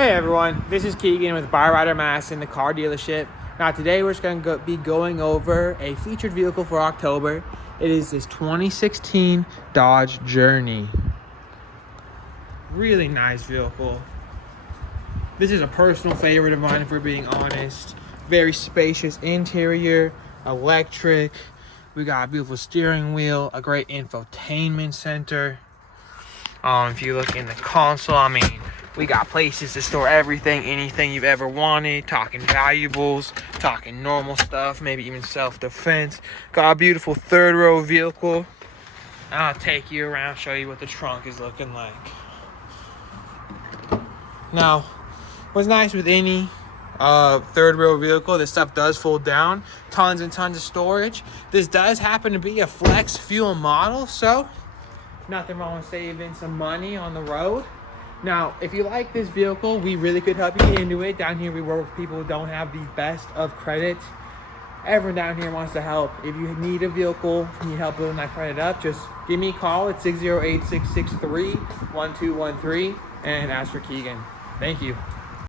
Hey everyone, this is Keegan with Byrider Madison, the car dealership. Now today we're just going to be going over a featured vehicle for October. It is this 2016 Dodge Journey. Really nice vehicle. This is a personal favorite of mine, if we're being honest. Very spacious interior, electric. We got a beautiful steering wheel, a great infotainment center. If you look in the console, I mean, we got places to store everything, anything you've ever wanted. Talking valuables, talking normal stuff, maybe even self-defense. Got a beautiful third row vehicle. I'll take you around, show you what the trunk is looking like. Now, what's nice with any third row vehicle, this stuff does fold down. Tons and tons of storage. This does happen to be a flex fuel model, so nothing wrong with saving some money on the road. Now, if you like this vehicle, we really could help you get into it. Down here, we work with people who don't have the best of credit. Everyone down here wants to help. If you need a vehicle, need help building that credit up, just give me a call at 608-663-1213 and ask for Keegan. Thank you.